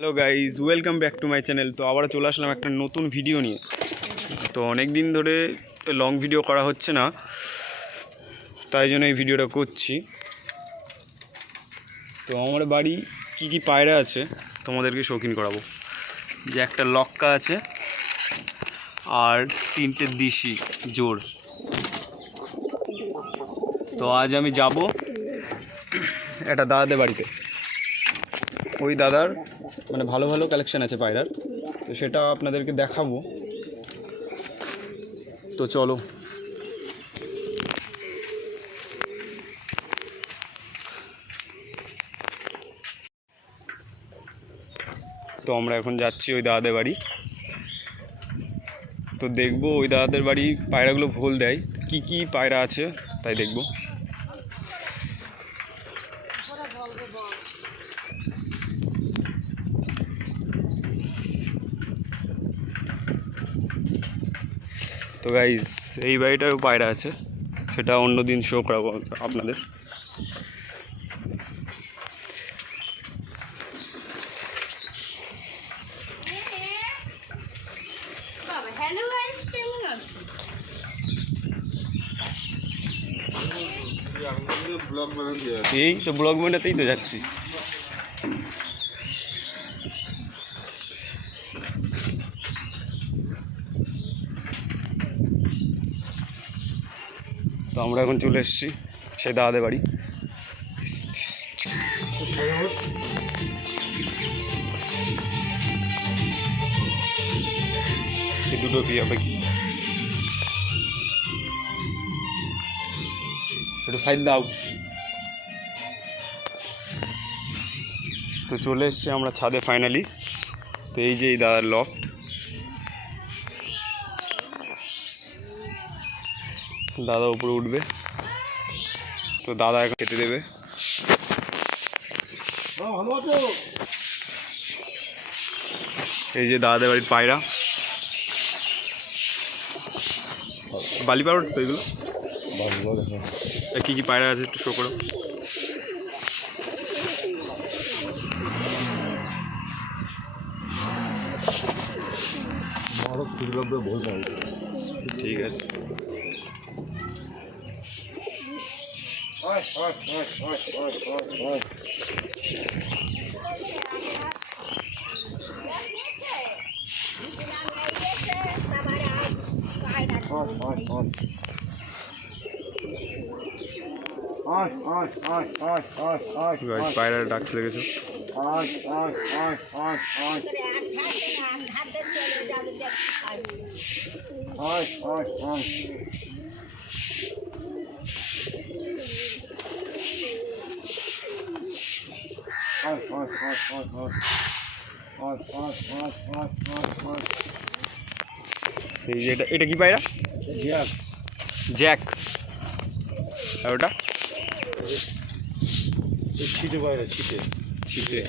Hello guys, welcome back to my channel. তো আবার চলে আসলাম একটা নতুন ভিডিও নিয়ে। তো অনেক দিন ধরে লং ভিডিও করা হচ্ছে না, তাই জন্য এই ভিডিওটা করছি। তো আমার বাড়ি কি কি পায়রা আছে তোমাদেরকে শৌখিন করাবো। যে একটা লক্কা আছে আর তিনটে দিশি জোড়। তো আজ আমি যাব একটা দাদাদের বাড়িতে। ওই দাদার মানে ভালো ভালো কালেকশান আছে পায়রার, তো সেটা আপনাদেরকে দেখাবো। তো চলো। তো আমরা এখন যাচ্ছি ওই দাদাদের বাড়ি। তো দেখবো ওই দাদাদের বাড়ি পায়রাগুলো ভোল দেয়, কি কি পায়রা আছে তাই দেখবো। তো গাইজ, এই বাড়িটারও পায়রা আছে, সেটা অন্য দিন শো করাবো আপনাদের। এই তো ব্লগ বানাতেই তো যাচ্ছি। তো আমরা এখন চলে এসেছি সেই দাদাদের বাড়ি। এই দুটো কি হবে, কি একটু সাইড দাও। তো চলে এসছি আমরা ছাদে ফাইনালি। তো এই যে এই দাদার লফট, দাদা উপরে উঠবে। তো দাদা এখন খেতে দেবে। এই যে দাদাদের বাড়ির পায়রা, বালি পাউডার তো এগুলো। কি কি পায়রা আছে একটু শো করো। ঠিক আছে। পায়রা ডাকছে দেখেছো। এই যে এটা কি পায়রা? জ্যাক। আর ওটা ছিটে পায়রা, ছিটে ছিটে।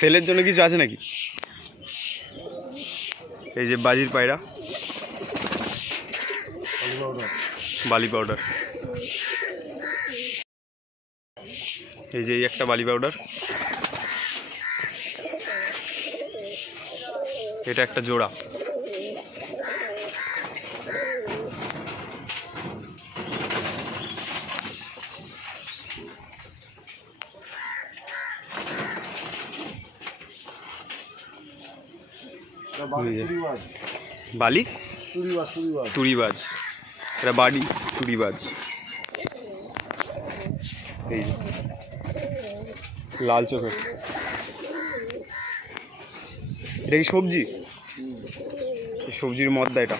সেলের জন্য কিছু আছে নাকি? এই যে বাজির পায়রা, বালি পাউডার। এই যে একটা বালি পাউডার, এটা একটা জোড়া। বালি তুড়িবাজ, এটা বাড়ি তুড়িবাজ। এই লাল চোখের, এটা কি সবজি? সবজির মদ্দা এটা।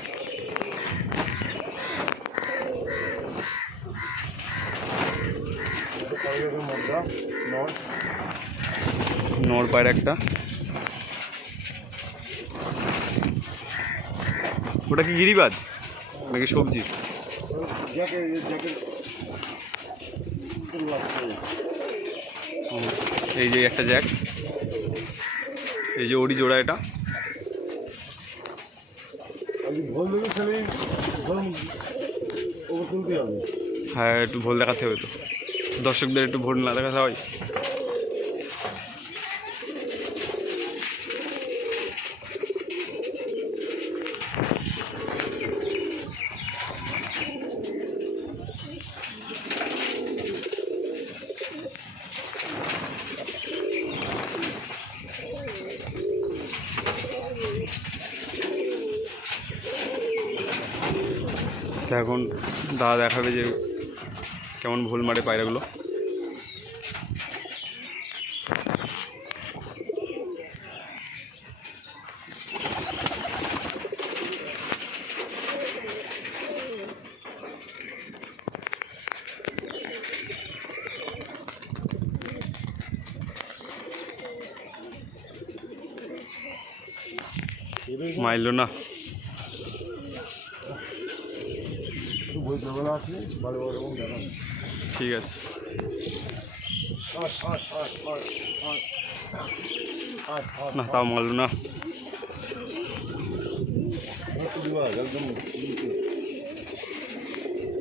নর পায়রা একটা। ওটা কি গিরিবাজ নাকি সবজি? এই যে একটা জ্যাক, এই যে ওরই জোড়া এটা। হ্যাঁ একটু ভুল দেখাতে হবে তো, দর্শকদের একটু ভুল না দেখাতে হয়। তো এখন দাদা দেখাবে যে কেমন ভুল মারে পায়রাগুলো। মাইলো না, ঠিক আছে। না তাও মারলো না।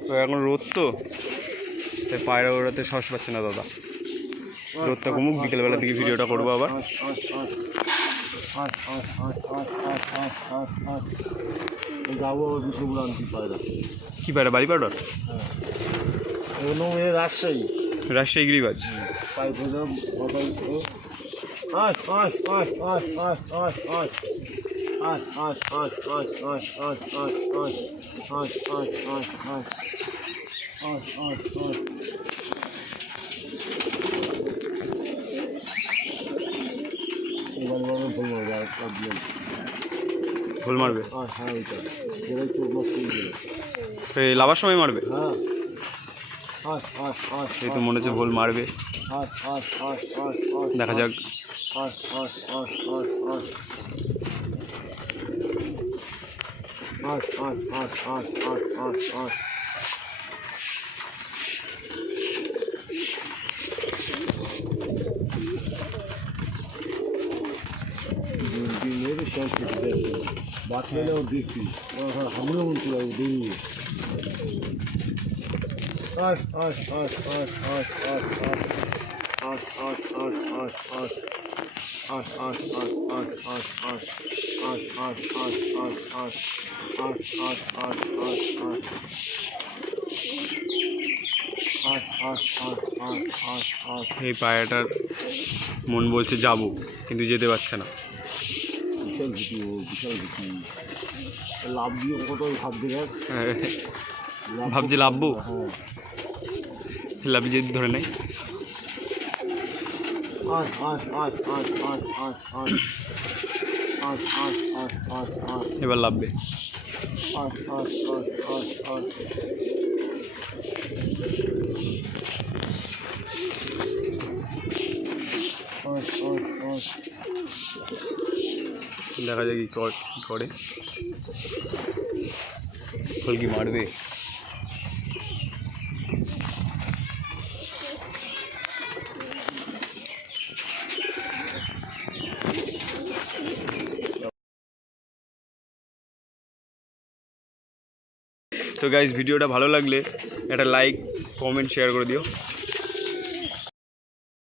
তো এখন রোদ তো, তাই পায়রা ওড়াতে সাহস পাচ্ছে না দাদা। রোদটা কমুক, বিকেলবেলার দিকে ভিডিওটা করবো আবার। যাবো বিষ্ণুপুর আনছি পায়রা। কী পায়রা? বাড়ি পাউডার? হ্যাঁ রাজশাহী, রাজশাহী গিরিবাজ। পাইপ ভুল মারবে, হ্যাঁ ওইটা যেটাই চোখ নষ্ট করে দিল। তো এই লাভার সময় মারবে। হ্যাঁ এই তো মনে হচ্ছে ভুল মারবে, দেখা যাক। বাচ্চালেও দেখছি হামলে মন ছিল দৌড়িয়ে। এই পায়রাটার মন বলছে যাবো, কিন্তু যেতে পারছে না। বিশাল ভীতি, ও বিশাল ভীতি। লাভ দিয়ে কত ভাবতে দেখ, ভাবছি লাভবো, হ্যাঁ লাভি যদি ধরে নেয়। এবার লাভবে। দেখা যাক কি করে, ফল কি মারবে। তো গাইজ ভিডিওটা ভালো লাগলে একটা লাইক, কমেন্ট, শেয়ার করে দিও।